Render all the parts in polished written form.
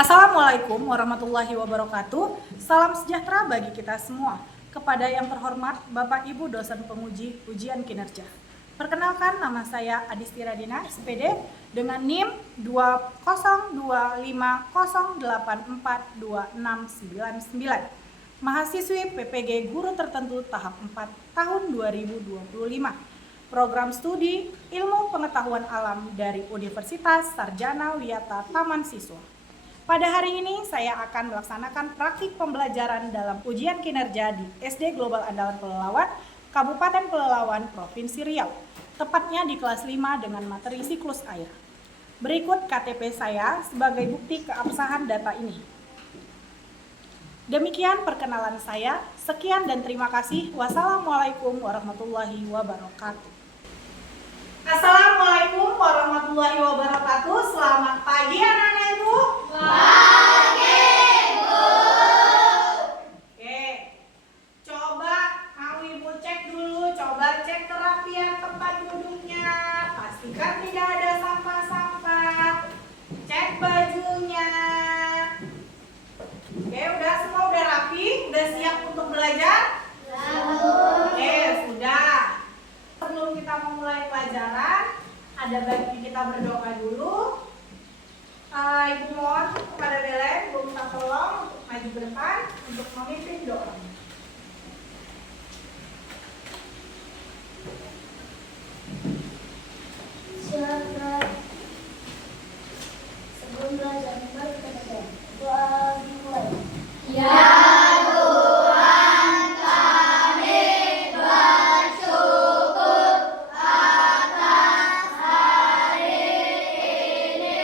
Assalamualaikum warahmatullahi wabarakatuh. Salam sejahtera bagi kita semua. Kepada yang terhormat Bapak Ibu dosen penguji ujian kinerja. Perkenalkan, nama saya Adisti Radina, SPD, dengan NIM 20250842699. Mahasiswi PPG Guru Tertentu tahap 4 tahun 2025. Program studi Ilmu Pengetahuan Alam dari Universitas Sarjana Wiyata Taman Siswa. Pada hari ini saya akan melaksanakan praktik pembelajaran dalam ujian kinerja di SD Global Andalan Pelelawan, Kabupaten Pelelawan, Provinsi Riau, tepatnya di kelas 5 dengan materi siklus air. Berikut KTP saya sebagai bukti keabsahan data ini. Demikian perkenalan saya. Sekian dan terima kasih. Wassalamualaikum warahmatullahi wabarakatuh. Assalamualaikum warahmatullahi wabarakatuh. Selamat pagi anak-anak Ibu. Pagi, Bu. Oke, coba mau Ibu cek dulu. Coba cek kerapian tempat duduknya. Pastikan tidak ada sampah-sampah. Cek bajunya. Oke, semua udah rapi? Udah siap untuk belajar? Oke, sudah. Sebelum kita memulai pelajaran, ada baiknya kita berdoa dulu. Ibu mohon kepada Belen, Ibu minta tolong untuk maju ke depan untuk memimpin doa. Silakan. Sebelum belajar, mari kita berdoa. Doa dimulai. Ya Tuhan, kami bersyukur atas hari ini.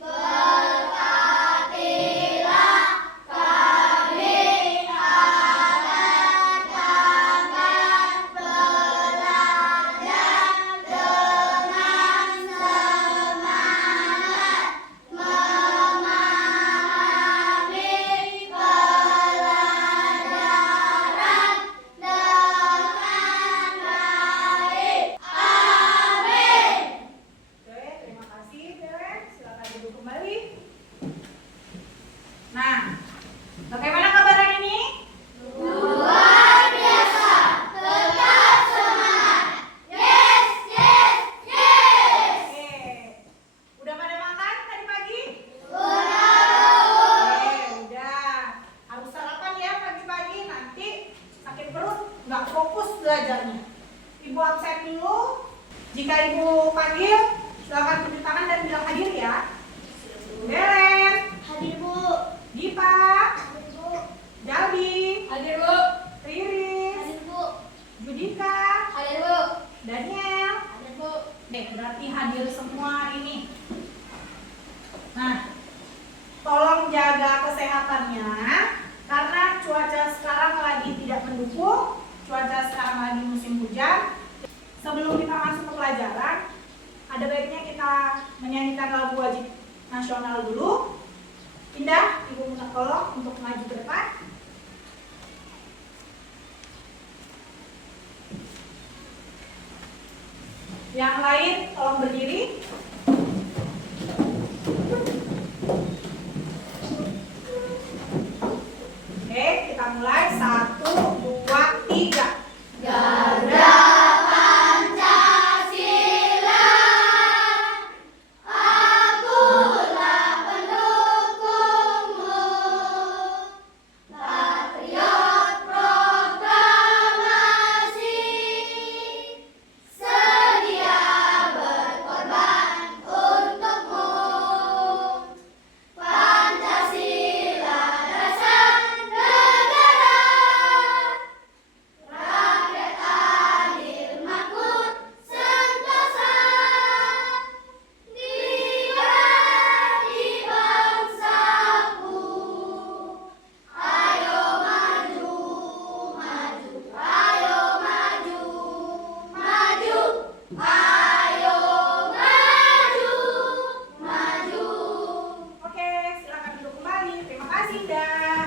Berkatilah kami anak-anak belajar dengan semangat, memahami pelajaran dengan baik. Amin. Oke, terima kasih Belen. Silakan duduk kembali. Nah, bagaimana kabar hari ini? Luar biasa. Tetap semangat. Yes, yes, yes. Oke, udah pada makan tadi pagi? Udah. Udah. Harus sarapan ya pagi-pagi, nanti sakit perut, nggak fokus belajarnya. Ibu absen dulu. Jika Ibu panggil, silakan tunjuk tangan dan bilang hadir ya. Belen, Hadir, Bu. Dipa, Hadir, Bu. Jalbi, Hadir, Bu. Riris, Hadir, Bu. Judika, Hadir, Bu. Daniel. Hadir, Bu. Berarti hadir semua hari ini. Nah, tolong jaga kesehatannya karena cuaca sekarang lagi tidak mendukung, cuaca sekarang lagi musim hujan. Sebelum kita masuk ke pelajaran, ada baiknya kita menyanyikan lagu wajib nasional dulu. Indah, Ibu minta tolong untuk maju ke depan. Yang lain tolong berdiri. Oke, kita mulai. 1, 2, 3. Garda Pancasila, akulah pendukungmu. Patriot proklamasi, sedia berkorban untukmu. Pancasila dasar negara, rakyat adil makmur sentosa, dibagi bangsaku. Ayo maju, maju, ayo maju, maju, ayo maju, maju. Oke, silakan duduk kembali. Terima kasih, Indah.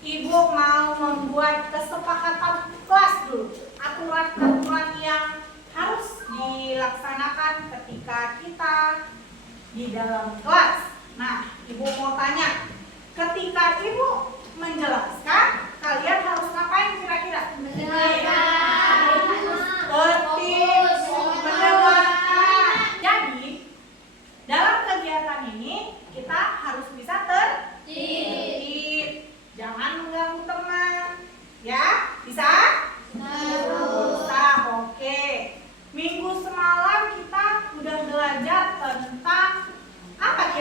Ibu mau membuat kesepakatan kelas dulu. Aturan-aturan yang harus dilaksanakan ketika kita di dalam kelas. Nah,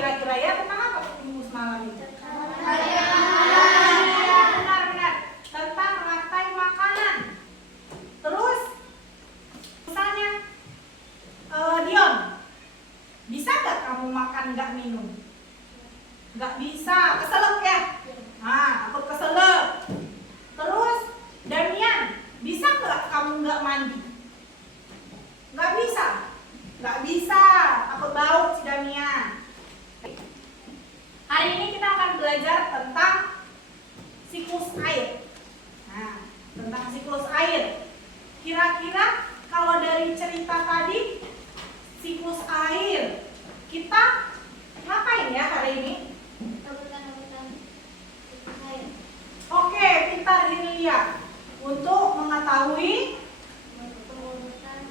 kira-kira ya tentang apa Ibu semalam itu? Benar-benar tentang rantai makanan. Terus misalnya Dion, bisa gak kamu makan gak minum? Gak bisa, keselak ya? Nah, takut keselak. Terus Damian, bisa gak kamu gak mandi? Gak bisa? Gak bisa, takut bau si Damian. Hari ini kita akan belajar tentang siklus air. Nah, tentang siklus air. Kira-kira kalau dari cerita tadi, siklus air, kita ngapain ya hari ini? Oke, pintar Lilia. Untuk mengetahui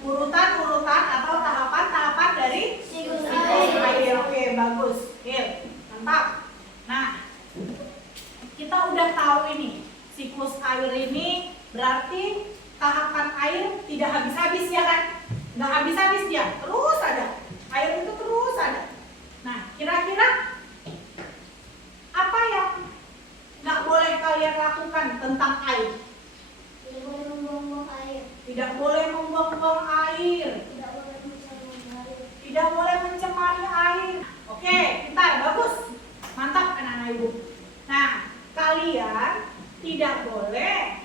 urutan-urutan atau tahapan-tahapan dari siklus air. Oke, bagus. Mantap. Nah, kita udah tahu ini. Siklus air ini berarti tahapan air tidak habis-habis ya kan? Nggak habis-habis dia, terus ada. Air itu terus ada. Nah, kira-kira apa yang nggak boleh kalian lakukan tentang air? Tidak boleh membuang-buang air. Tidak boleh membuang-buang air. Tidak boleh mencemari air. Tidak boleh mencemari air. Oke, pintar, bagus. Mantap anak-anak ibu. Nah, kalian tidak boleh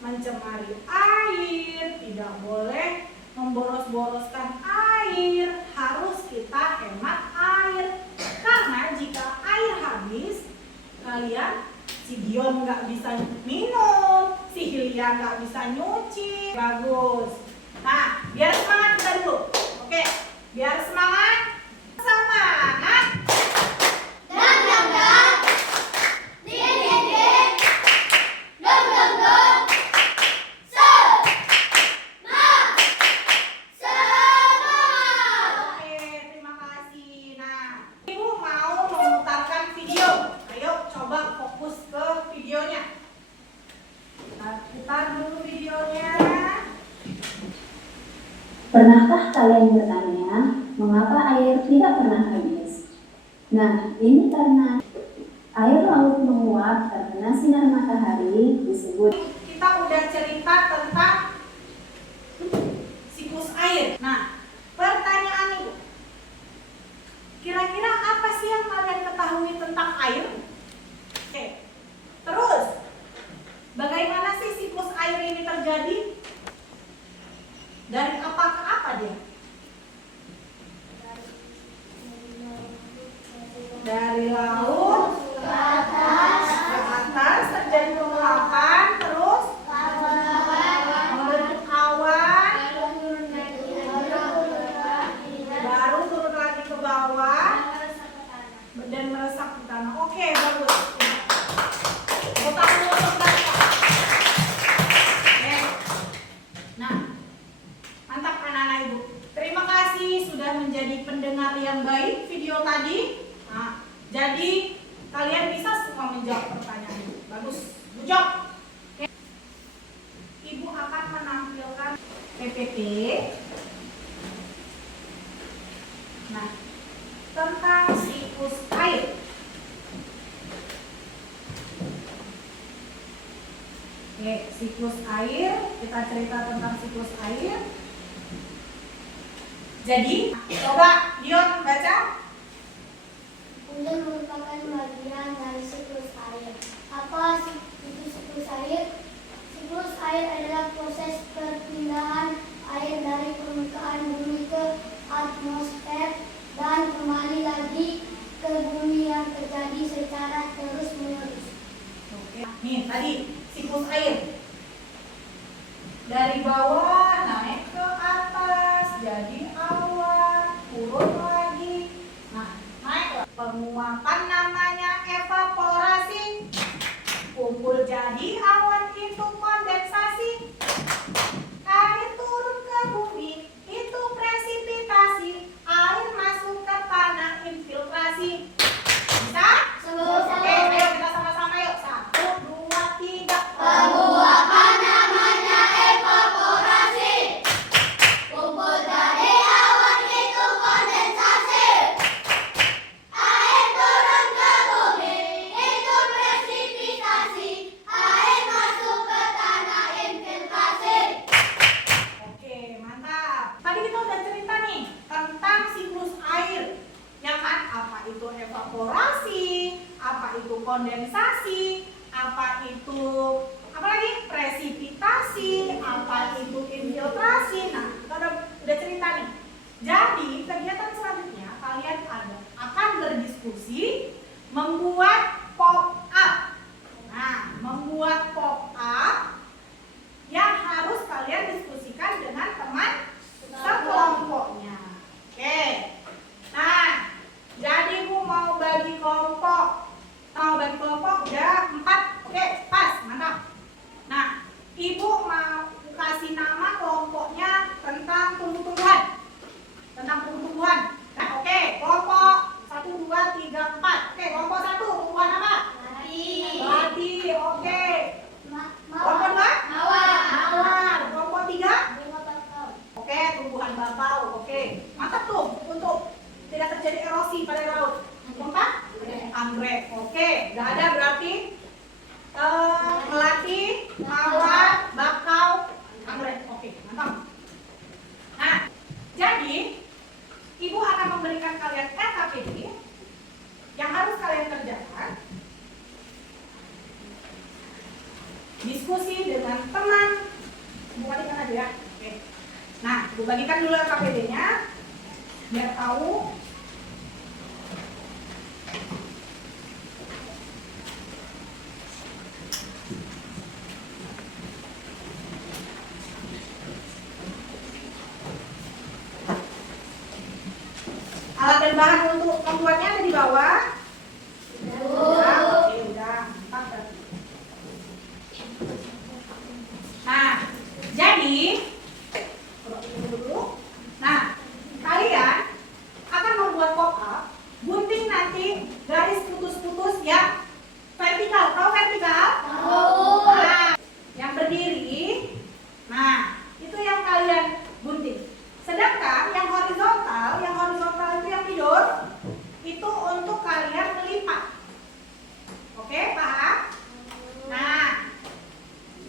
mencemari air, tidak boleh memboros-boroskan air. Harus kita hemat air. Karena jika air habis, kalian, si Dion nggak bisa minum, si Hilya nggak bisa nyuci. Bagus. Nah, biar semangat kita dulu. Oke, biar semangat. Semangat. Dang dang dang, ding ding ding, dong dong dong, semangat. Oke, terima kasih. Nah, Ibu mau memutarkan video. Ayo coba fokus ke videonya. Nah, putar dulu videonya. Pernahkah kalian bertanya, mengapa air tidak pernah habis? Nah, ini karena air laut menguap karena sinar matahari disebut. Kita udah cerita tentang siklus air. Nah, pertanyaan Ibu. Kira-kira apa sih yang kalian ketahui tentang air? Oke. Terus, bagaimana sih siklus air ini terjadi? Dari apa ke apa dia? Dari laut Ke atas, ke atas terjadi penguapan, terus membentuk awan, baru turun lagi ke bawah dan meresap di tanah. Oke, bagus. Tepuk tangan dulu untuk mereka. Oke. Nah, mantap anak-anak ibu. Terima kasih sudah menjadi pendengar yang baik video tadi. Nah, jadi kalian bisa semua menjawab pertanyaan ibu. Bagus. Good job. Oke. Ibu akan menampilkan PPT. Nah, tentang siklus air. Oke, siklus air, kita cerita tentang siklus air. Jadi, coba Dion baca. Hujan merupakan bagian dari siklus air. Apa itu siklus air? Siklus air adalah proses perpindahan air dari permukaan bumi ke atmosfer dan kembali lagi ke bumi yang terjadi secara terus-menerus. Oke, nih tadi siklus air. Dari bawah naik ke atas, jadi awan, turun lagi. Nah, naik. Penguapan namanya evaporasi. Kumpul jadi awan itu kondensasi. Air turun ke bumi, itu presipitasi. Air masuk ke tanah infiltrasi. Bisa? Oke, ayo kita sama-sama yuk. 1, 2, 3. Penguapan namanya evaporasi. Kumpul dari awan itu kondensasi. Air evaporasi, apa itu kondensasi, apa itu apa lagi? Presipitasi, apa itu infiltrasi. Nah, kita udah cerita nih. Jadi, kegiatan selanjutnya kalian akan berdiskusi membuat pop up. Nah, membuat pop up yang harus kalian diskusikan dengan teman sekelompoknya. Oke. Nah, jadi Bu mau bagi kelompok. Mau bagi kelompok ya 4. Oke, pas, mantap. Nah, Ibu mau kasih nama kelompoknya tentang tumbuh-tumbuhan. Tentang tumbuh-tumbuhan. Nah, oke, kelompok 1, 2, 3, 4. Oke, kelompok 1 tumbuhan apa? Mati. Oke. Kelompok 2? Mawar. Kelompok 3? Oke, tumbuhan bakau. Oke, mantap tuh untuk tidak terjadi erosi pada laut. Keempat? Anggrek. Oke, nggak ada berarti melati, mawar, bakau, anggrek. Oke, mantap. Nah, jadi Ibu akan memberikan kalian RKPD yang harus kalian kerjakan. Diskusi dengan teman. Ibu bagikan aja ya. Oke. Nah, Ibu bagikan dulu RKPD-nya biar tahu. Alat dan bahan untuk membuatnya ada di bawah. Udah, oke, udah. Mantap berarti. Nah, jadi dulu. Nah, kalian akan membuat pop up, gunting nanti garis putus-putus yang vertikal. Tahu vertikal? Nah, yang berdiri. Nah, itu yang kalian gunting. Sedangkan yang horizontal itu yang tidur, itu untuk kalian melipat. Oke, paham? Nah,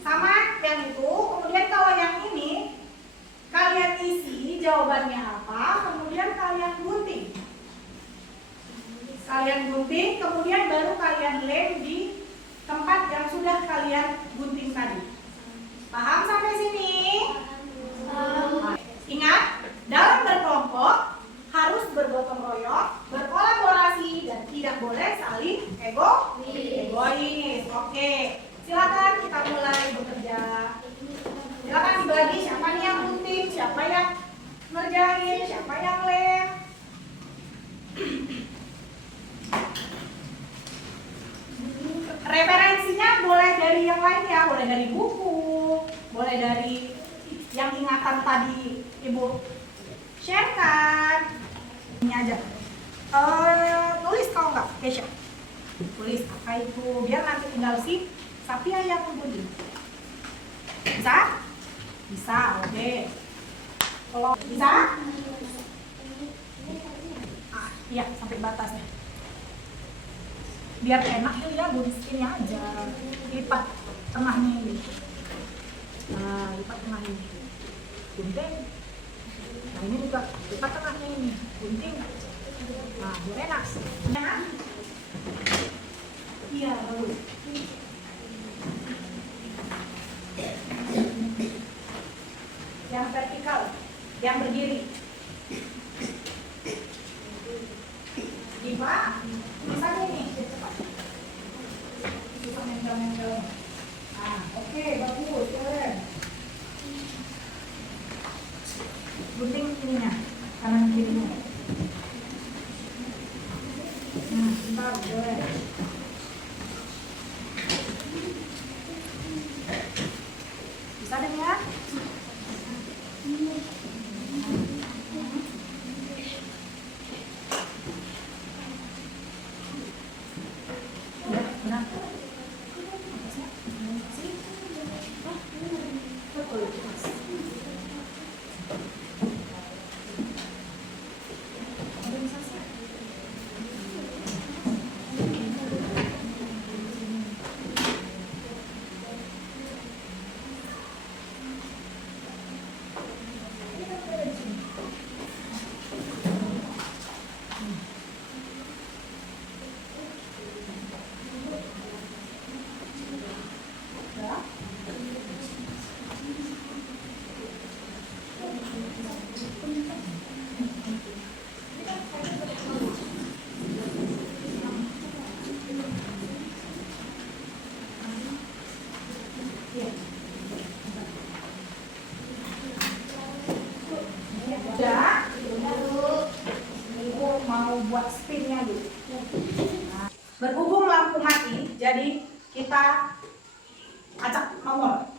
sama yang itu. Kemudian kalau yang ini kalian isi jawabannya apa, kemudian kalian gunting. Kemudian baru kalian lem di tempat yang sudah kalian gunting tadi. Paham sampai sini? Ingat, dalam berkelompok harus bergotong royong, berkolaborasi, dan tidak boleh saling egois. Oke, silakan kita mulai bekerja. Silakan dibagi siapa nih yang gunting, siapa yang ngerjain, siapa yang lem. Referensinya boleh dari yang lain ya, boleh dari buku, boleh dari yang ingatan tadi Ibu sharekan. Ini aja. Tulis kalau enggak, Kesha. Tulis apa itu, biar nanti tinggal si Sapia yang menggunting. Bisa? Bisa, oke. Kalau bisa? Iya, sampai batasnya. Biar enak ya, gunting aja. Lipat tengahnya ini. Nah, lipat tengahnya ini. Gunting. Nah, ini juga lipat tengahnya ini. Gunting. Nah, biar enak. Nah. Iya, bagus. Yang vertikal, yang berdiri. Diva, misalnya nih, cepat. Bisa nempel-nempel. Nah, oke, bagus, keren. Gunting ininya, kanan kirinya. Nah, bentar, boleh. Bisa deh ya? Benar. Betul. Jadi kita acak nomor.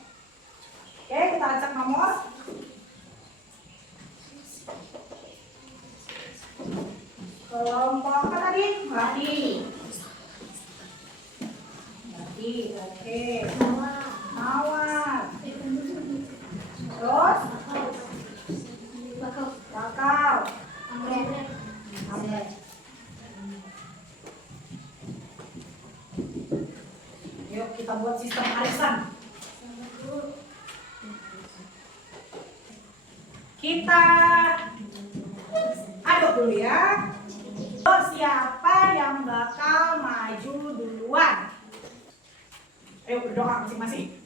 Oke, kita acak nomor. Kelompok apa tadi? Melati. Melati, oke. Mawar. Terus? Bakau. Anggrek. Yuk kita buat sistem arisan. Kita aduk dulu ya. Siapa yang bakal maju duluan? Ayo berdoa masing-masing.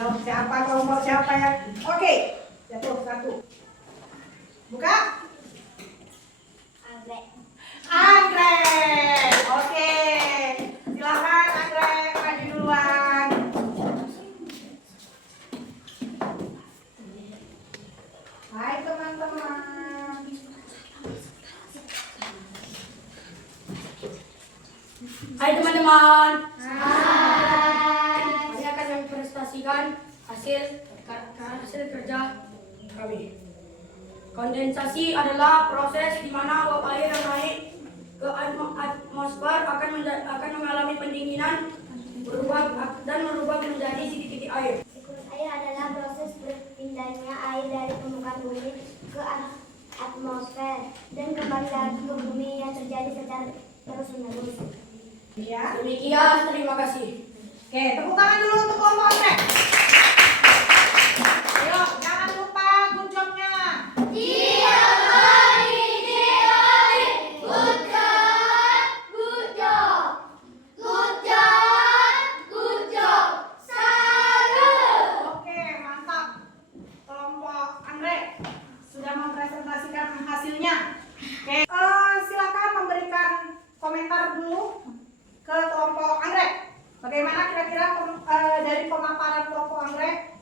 Yuk siapa kelompok siapa ya? Oke, jatuh satu. Buka. Anggrek. Oke. Silakan Anggrek maju duluan. Hai teman-teman. Hai teman-teman. Hai. Kami akan mempresentasikan hasil kerja kami. Kondensasi adalah proses di mana uap air yang naik ke atmosfer akan mengalami pendinginan dan berubah menjadi titik-titik air. Siklus air adalah proses berpindahnya air dari permukaan bumi ke atmosfer dan kembali lagi ke bumi yang terjadi secara terus-menerus. Ya. Demikian, terima kasih. Oke, tepuk tangan dulu untuk kelompok Anggrek. Ayo, jangan lupa good job-nya. Oke, mantap. Kelompok Anggrek sudah mempresentasikan hasilnya. Oke, silakan memberikan komentar dulu ke kelompok Anggrek. Bagaimana kira-kira dari pemaparan kelompok Anggrek?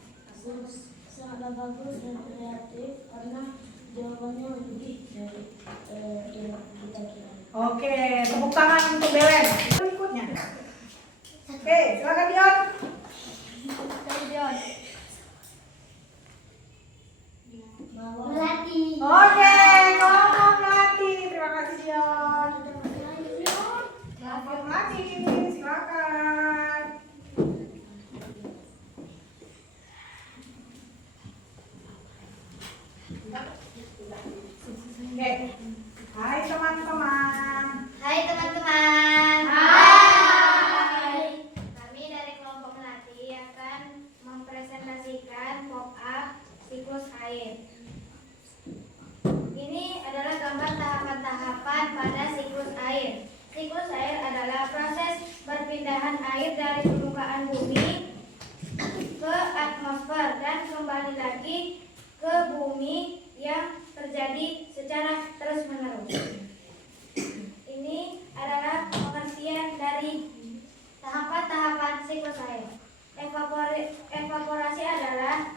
Sangat bagus dan kreatif karena jawabannya lebih dari yang kita kira. Oke, tepuk tangan untuk Belen. Berikutnya. Oke, silakan Dion. Melati. Oke, kelompok Melati. Terima kasih Dion. Kelompok Melati, silakan. Oke. Hai teman-teman. Hai teman-teman. Hai. Kami dari kelompok Melati akan mempresentasikan pop-up siklus air. Ini adalah gambar tahapan-tahapan pada siklus air. Siklus air adalah proses perpindahan air dari permukaan bumi ke atmosfer dan kembali lagi ke bumi yang terjadi secara terus-menerus. Ini adalah pengertian dari tahapan-tahapan siklus air. Evaporasi adalah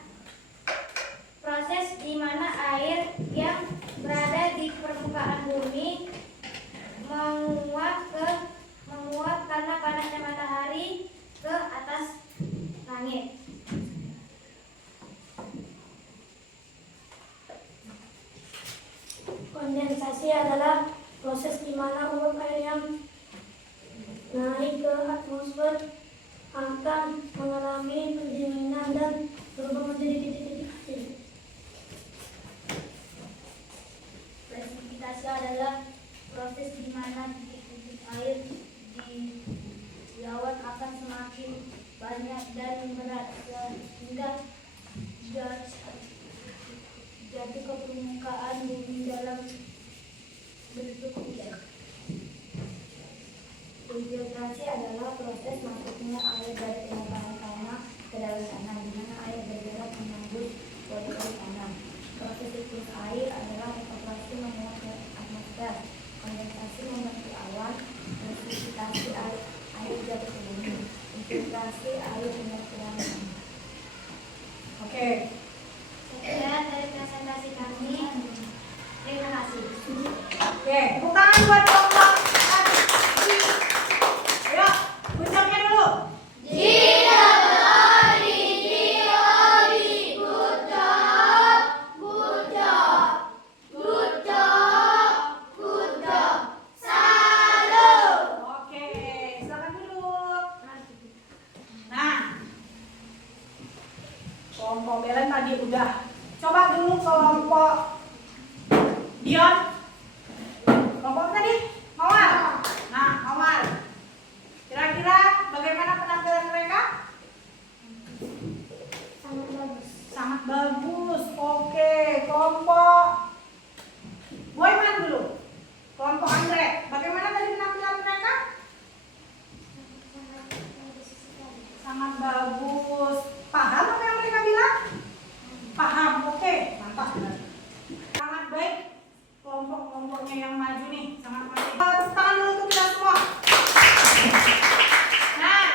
proses di mana air yang berada di permukaan bumi menguap karena panasnya matahari ke atas langit. Kondensasi adalah proses di mana uap air yang naik ke atmosfer akan mengalami pendinginan dan berubah menjadi titik-titik air. Presipitasi adalah proses di mana titik-titik air di laut akan semakin banyak dan berat sehingga jatuh ke permukaan bumi dalam bentuk hujan. Infiltrasi adalah proses masuknya air dari permukaan tanah ke dalam tanah, di mana air bergerak menembus pori-pori tanah. Proses siklus air adalah evaporasi menguap ke atmosfer, kondensasi membentuk awan, presipitasi air jatuh ke bumi, infiltrasi air penyaluran. Oke. Sekian dari presentasi kami. Terima kasih. Oke, tepuk tangan buat kelompok Melati. udah. Coba dulu kelompok Dion. Kelompok tadi? Mawar. Nah, Mawar. Kira-kira bagaimana penampilan mereka? Sangat bagus. Sangat bagus. Oke, kelompok Boyman dulu. Kelompok Andre. Bagaimana tadi penampilan mereka? Sangat bagus. Paham apa yang mereka bilang? Paham. Oke, mantap. Sangat baik. Kelompok-kelompoknya yang maju nih, sangat baik. Tepuk tangan dulu untuk kita semua. Nah,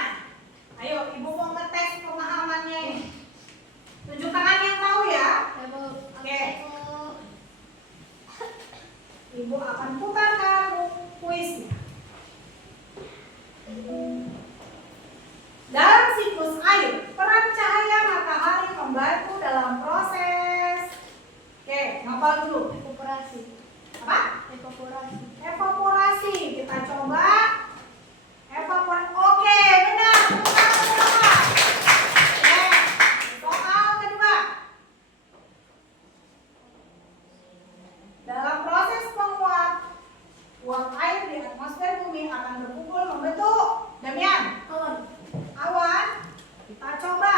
ayo ibu mau ngetes pemahamannya ini. Tunjuk tangan yang tahu ya. Oke. Ibu akan putarkan kuisnya. Dalam siklus air, peran cahaya matahari membantu dalam proses. Oke, ngapal dulu. Evaporasi. Apa? Evaporasi. Evaporasi. Kita coba. Evaporasi. Oke, benar. Soal kedua. Oke. Soal kedua. Dalam proses penguap, uap air di atmosfer bumi akan berkumpul membentuk Damian. Awan. Kita coba.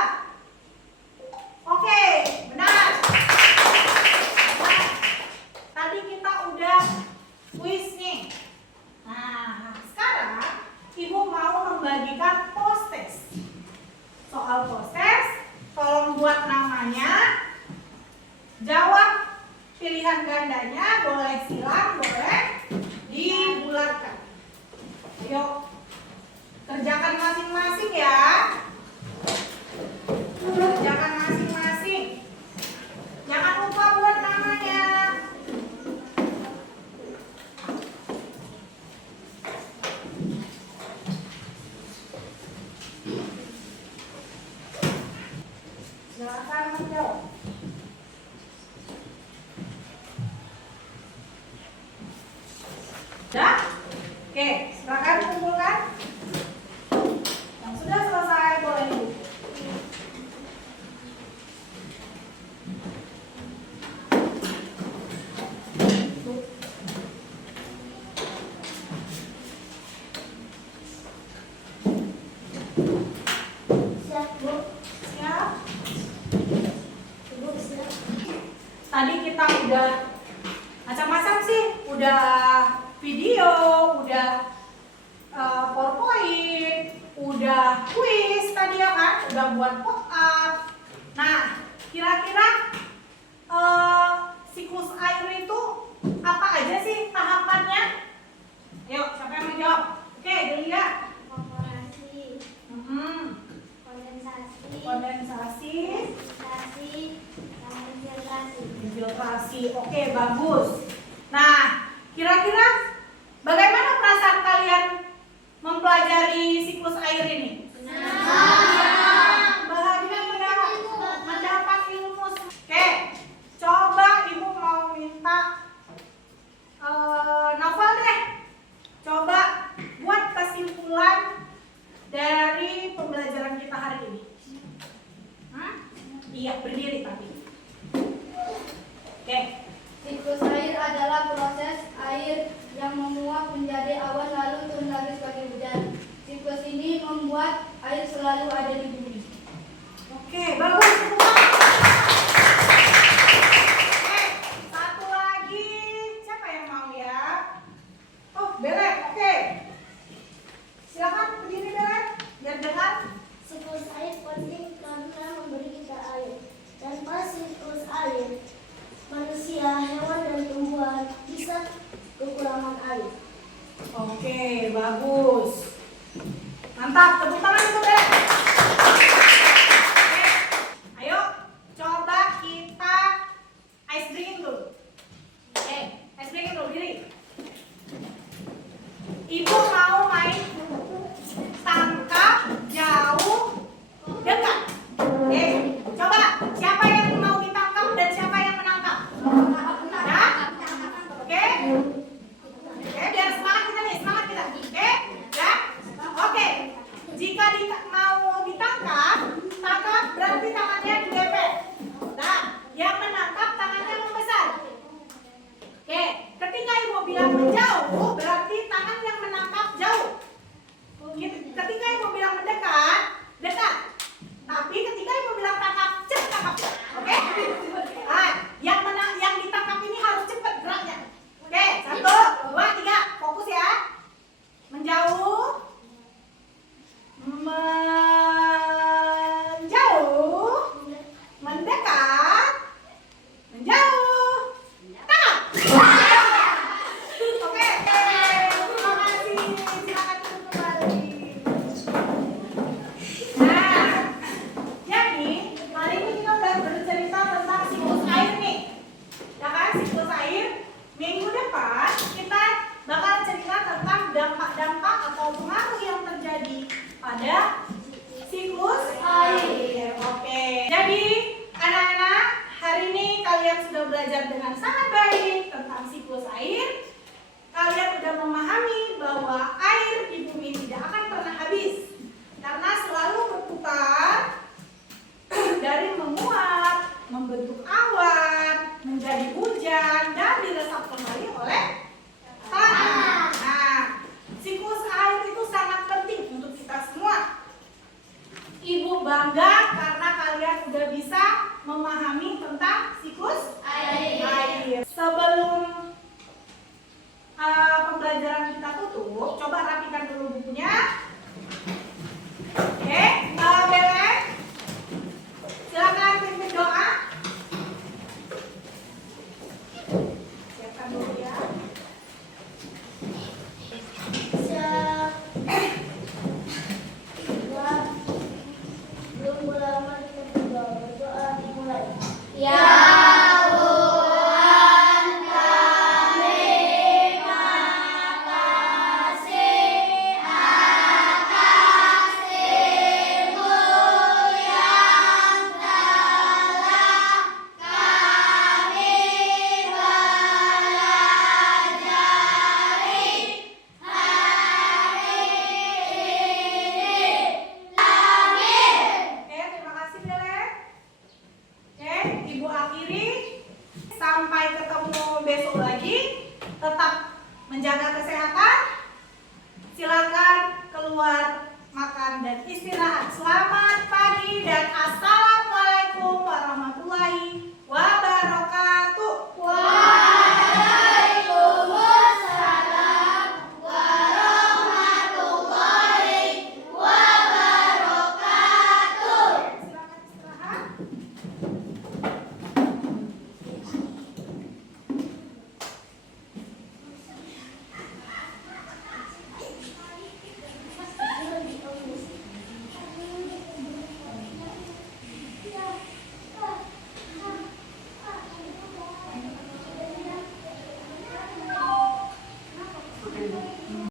Oke, benar. Benar. Tadi kita udah kuis nih. Nah, sekarang ibu mau membagikan post-test. Soal post-test, tolong buat namanya, jawab pilihan gandanya, boleh silang, boleh dibulatkan. Ayo, kerjakan masing-masing ya. Kerjakan masing-masing. Jangan lupa buat namanya. Silakan menjawab. Sudah? Oke, silakan kumpulkan. Yang sudah selesai boleh dibuka. Siap, Bu. Siap? Ibu siap. Tadi kita udah macam-macam sih, udah video, udah PowerPoint, udah quiz tadi ya kan, udah buat pop-up. Nah, kira-kira siklus air itu apa aja sih tahapannya? Ayo, siapa yang mau jawab? Oke, dilihat. Evaporasi. Kondensasi. Kondensasi, Filtrasi. Dan infiltrasi. infiltrasi. Oke, bagus. Nah, kira-kira bagaimana perasaan kalian mempelajari siklus air ini? Bahagia mendapat ilmu. Oke, coba ibu mau minta Novel deh. Coba buat kesimpulan dari pembelajaran kita hari ini. Iya, berdiri tapi. Oke. Siklus air adalah proses air yang menguap menjadi awan lalu turun lagi sebagai hujan. Siklus ini membuat air selalu ada di bumi. Oke, bagus semua. Oke, satu lagi. Siapa yang mau ya? Oh, Belen. Oke. Silakan berdiri Belen. Biar dengar. Siklus air penting karena memberi kita air. Tanpa siklus air, manusia, hewan, dan tumbuhan bisa kekurangan air. Oke, bagus. Mantap, tepuk tangan untuk Belen. Oke, ayo coba kita ice breaking dulu. Oke, ice breaking dulu, diri. Ibu mau main tangkap, jauh, dekat. Oke, coba siapa yang mau ditangkap dan siapa yang menangkap? Ya? Oke? Oke, biar semangat kita nih, semangat kita. Oke? Ya? Oke. Jika di pada siklus air. Oke. Jadi anak-anak, hari ini kalian sudah belajar dengan sangat baik tentang siklus air. Kalian sudah memahami bahwa air di bumi tidak akan pernah habis karena selalu berputar dari menguap, membentuk awan, menjadi hujan, dan diresap kembali oleh tanah. Nah, siklus air itu sangat penting untuk kita semua. Ibu bangga karena kalian sudah bisa memahami tentang siklus air. Sebelum pembelajaran kita tutup, coba rapikan dulu bukunya. Oke, Belen, silakan pimpin doa. Siapkan dulu ya. Belum lama kita berdoa dimulai. Ya Oke, terima kasih Belen. Oke, Ibu akhiri. Sampai ketemu besok lagi. Tetap menjaga kesehatan. Silakan keluar makan dan istirahat. Selamat